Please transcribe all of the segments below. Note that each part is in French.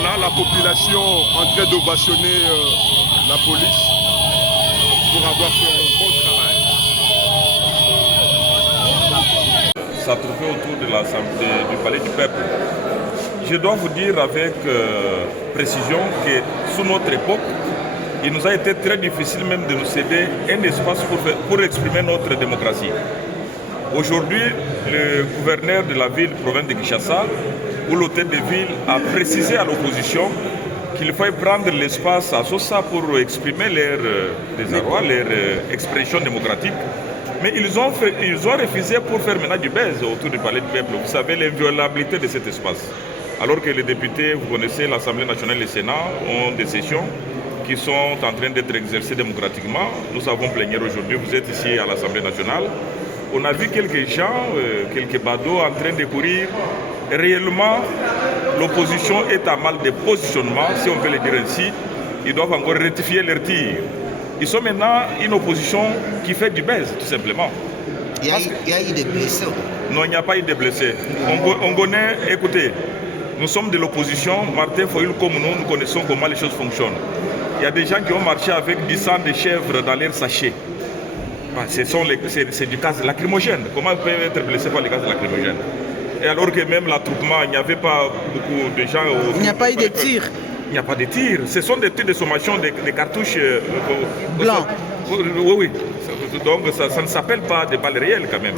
Voilà la population en train d'ovationner la police pour avoir fait un bon travail. Ça trouvait autour de l'Assemblée du Palais du Peuple. Je dois vous dire avec précision que sous notre époque, il nous a été très difficile même de nous céder un espace pour exprimer notre démocratie. Aujourd'hui, le gouverneur de la ville province de Kinshasa, ou l'hôtel de ville, a précisé à l'opposition qu'il fallait prendre l'espace à Sosa pour exprimer leur désarroi, leur expression démocratique. Mais ils ont refusé pour faire maintenant du buzz autour du palais du peuple. Vous savez l'inviolabilité de cet espace. Alors que les députés, vous connaissez, l'Assemblée nationale et le Sénat ont des sessions qui sont en train d'être exercées démocratiquement. Nous avons plénière aujourd'hui, vous êtes ici à l'Assemblée nationale. On a vu quelques gens, quelques badauds en train de courir. Réellement, l'opposition est à mal de positionnement, si on peut le dire ainsi. Ils doivent encore rectifier leurs tirs. Ils sont maintenant une opposition qui fait du buzz, tout simplement. Il y a eu des blessés. Non, il n'y a pas eu de blessés. On connaît, écoutez, nous sommes de l'opposition. Martin Fayulu, comme nous connaissons comment les choses fonctionnent. Il y a des gens qui ont marché avec du sang de chèvre dans leur sachet. C'est du gaz lacrymogène. Comment on peut être blessé par les gaz lacrymogènes? Et alors que même l'attroupement, il n'y avait pas beaucoup de gens. Il n'y a pas eu de tirs. Il n'y a pas de tirs. Ce sont des tirs de sommation, des cartouches blancs. Oui. Donc ça ne s'appelle pas des balles réelles quand même.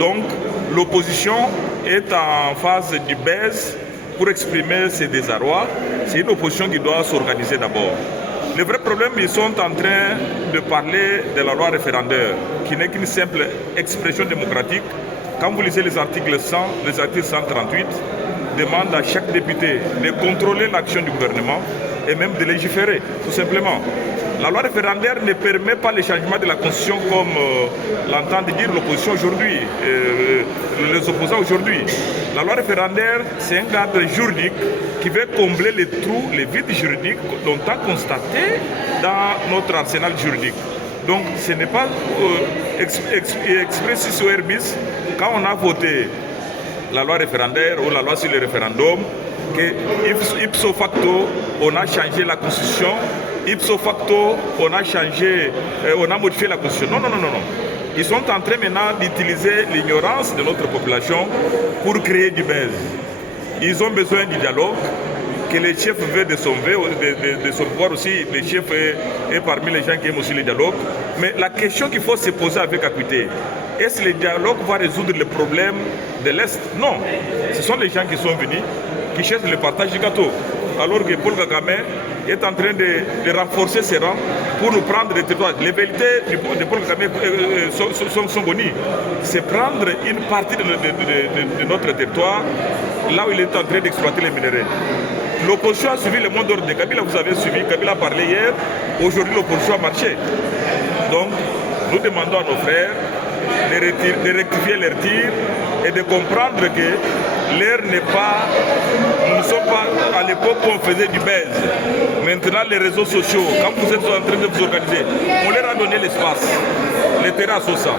Donc l'opposition est en phase du buzz pour exprimer ses désarrois. C'est une opposition qui doit s'organiser d'abord. Le vrai problème, ils sont en train de parler de la loi référendaire, qui n'est qu'une simple expression démocratique. Quand vous lisez les articles 100, les articles 138, demandent à chaque député de contrôler l'action du gouvernement et même de légiférer, tout simplement. La loi référendaire ne permet pas le changement de la Constitution comme l'entend dire l'opposition aujourd'hui, les opposants aujourd'hui. La loi référendaire, c'est un cadre juridique qui veut combler les trous, les vides juridiques dont on a constaté dans notre arsenal juridique. Donc ce n'est pas expressis ou herbis quand on a voté la loi référendaire ou la loi sur le référendum que ipso facto on a changé la Constitution, ipso facto on a modifié la Constitution. Non. Ils sont en train maintenant d'utiliser l'ignorance de notre population pour créer du buzz. Ils ont besoin du dialogue, que les chefs veulent de son pouvoir aussi. Les chefs est parmi les gens qui aiment aussi le dialogue. Mais la question qu'il faut se poser avec acuité, est-ce que le dialogue va résoudre les problèmes de l'Est? Non. Ce sont les gens qui sont venus, qui cherchent le partage du gâteau. Alors que Paul Kagame est en train de renforcer ses rangs pour nous prendre des territoires. Les vérités de Paul Kagame sont bonnes. C'est prendre une partie de notre territoire, là où il est en train d'exploiter les minéraux. L'opposition a suivi le mot d'ordre de Kabila, vous avez suivi, Kabila a parlé hier, aujourd'hui l'opposition a marché. Donc, nous demandons à nos frères de rectifier leurs tirs et de comprendre que l'air n'est pas... Nous ne sommes pas à l'époque où on faisait du buzz. Maintenant, les réseaux sociaux, quand vous êtes en train de vous organiser, on leur a donné l'espace, les terrasses au sang.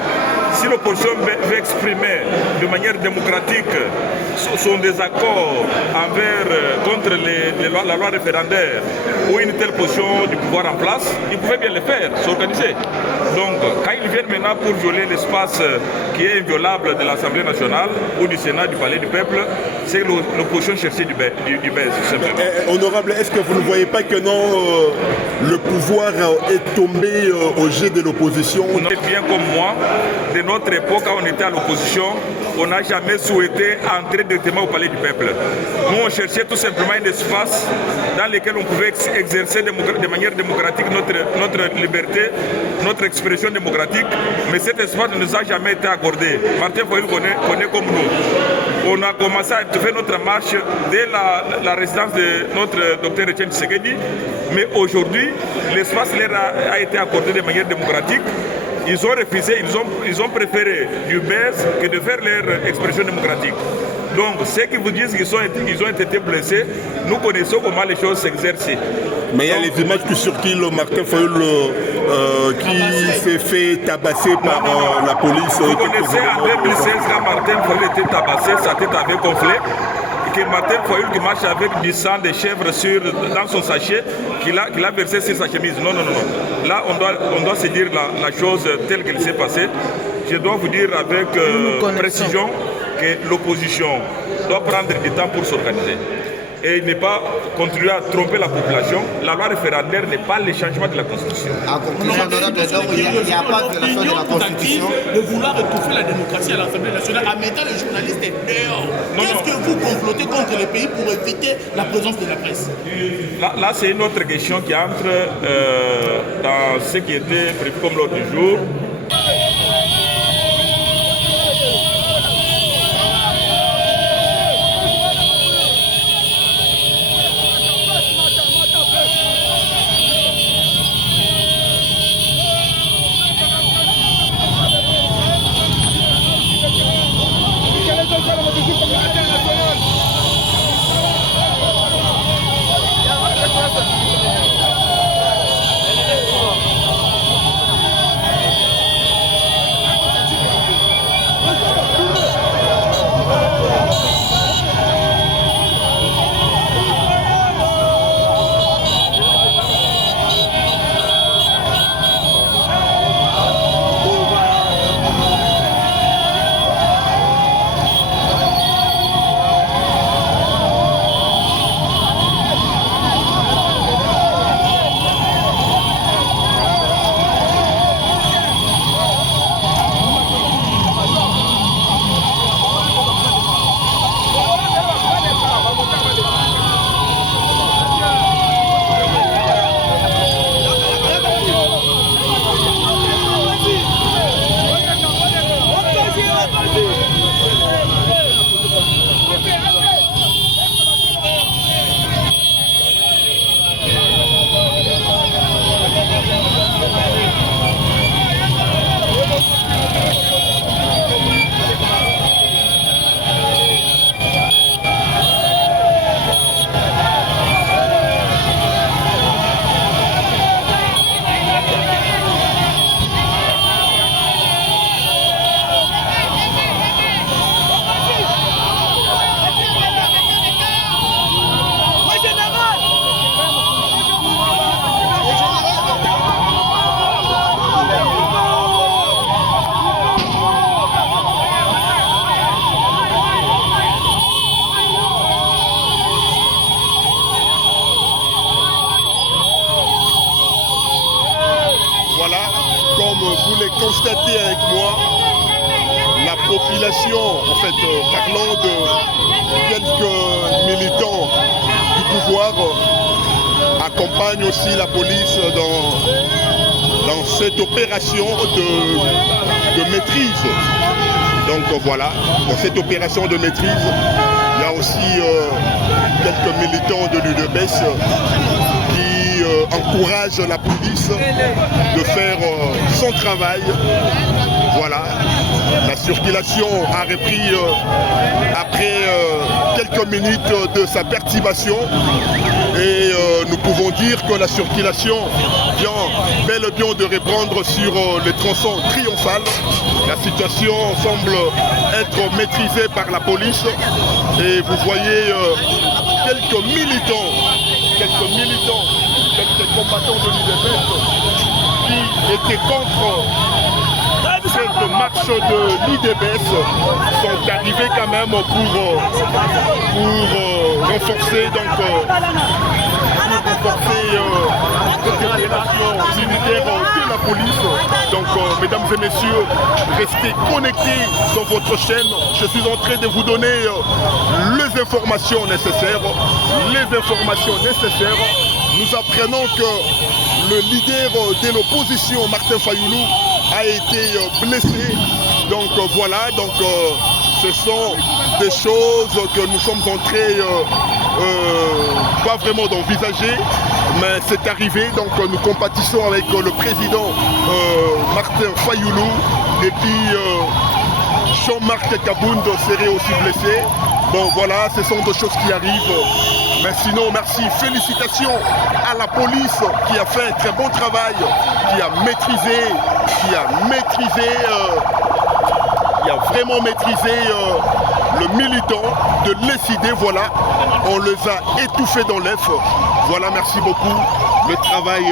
Si l'opposition veut exprimer de manière démocratique son désaccord contre la loi référendaire ou une telle position du pouvoir en place, ils pouvaient bien le faire, s'organiser. Donc, quand ils viennent maintenant pour violer l'espace qui est inviolable de l'Assemblée nationale ou du Sénat, du Palais du Peuple, c'est que l'opposition cherchait du baisse, tout simplement. Honorable, est-ce que vous ne voyez pas que non, le pouvoir est tombé au jet de l'opposition? Vous êtes bien comme moi, de notre époque, quand on était à l'opposition, on n'a jamais souhaité entrer directement au Palais du Peuple. Nous, on cherchait tout simplement un espace dans lequel on pouvait exercer de manière démocratique notre liberté, notre expression démocratique, mais cet espace ne nous a jamais été accordé. Martin Fayulu connaît comme nous. On a commencé à faire notre marche dès la résidence de notre docteur Etienne Tshisekedi, mais aujourd'hui, l'espace leur a été accordé de manière démocratique. Ils ont refusé, ils ont préféré du buzz que de faire leur expression démocratique. Donc, ceux qui vous disent qu'ils ont été blessés, nous connaissons comment les choses s'exercent. Mais il y a les images qui circulent, Martin Fayulu qui s'est fait tabasser par la police. Vous connaissez en 2016, quand Martin Fayulu était tabassé, sa tête avait gonflé, que Martin Fayoulou qui marche avec du sang de chèvre dans son sachet, qu'il a versé sur sa chemise. Non, non, non, non. Là, on doit se dire la chose telle qu'elle s'est passée. Je dois vous dire avec précision que l'opposition doit prendre du temps pour s'organiser. Et ne pas continuer à tromper la population. La loi référendaire n'est pas le changement de la Constitution. En conclusion, il n'y a pas de violation de la Constitution. De vouloir étouffer la démocratie à l'Assemblée nationale en mettant les journalistes dehors. Qu'est-ce que vous complotez contre les pays pour éviter la présence de la presse? Là c'est une autre question qui entre dans ce qui était prévu comme l'ordre du jour. Vous les constatez avec moi, la population, en fait, parlant de quelques militants du pouvoir, accompagne aussi la police dans cette opération de maîtrise. Donc voilà, dans cette opération de maîtrise, il y a aussi quelques militants de l'UDPS qui encouragent la police de faire son travail. Voilà, la circulation a repris après quelques minutes de sa perturbation et nous pouvons dire que la circulation vient bel et bien de reprendre sur les tronçons triomphal. La situation semble être maîtrisée par la police et vous voyez quelques militants, quelques combattants de l'UDPS qui étaient contre cette marche de l'UDPS sont arrivés quand même pour renforcer cette opération militaire de la police. Donc mesdames et messieurs, restez connectés dans votre chaîne. Je suis en train de vous donner les informations nécessaires. Nous apprenons que le leader de l'opposition, Martin Fayoulou, a été blessé. Donc voilà, ce sont des choses que nous sommes en train pas vraiment d'envisager, mais c'est arrivé. Donc nous compatissons avec le président Martin Fayoulou et puis Jean-Marc Kabound serait aussi blessé. Bon voilà, ce sont des choses qui arrivent. Mais sinon, merci, félicitations à la police qui a fait un très bon travail, qui a maîtrisé, vraiment maîtrisé le militant, de décider, voilà, on les a étouffés dans l'œuf. Voilà, merci beaucoup. Le travail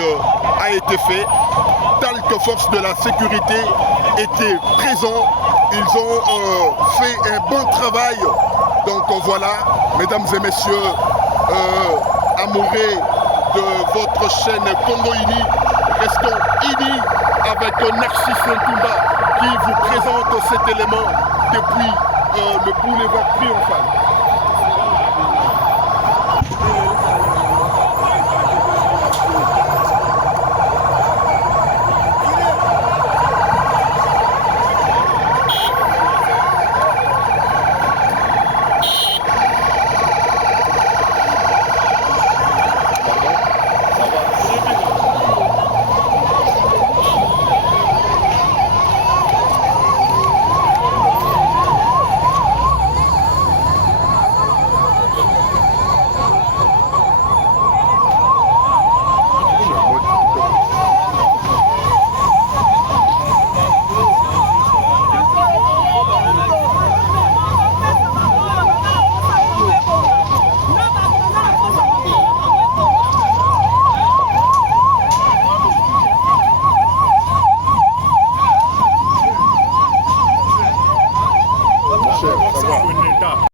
a été fait. Telle force de la sécurité étaient présents. Ils ont fait un bon travail. Donc voilà, mesdames et messieurs, amoureux de votre chaîne Congo Uni, restons unis avec Narcisse Ntumba qui vous présente cet élément depuis le boulevard Triomphal.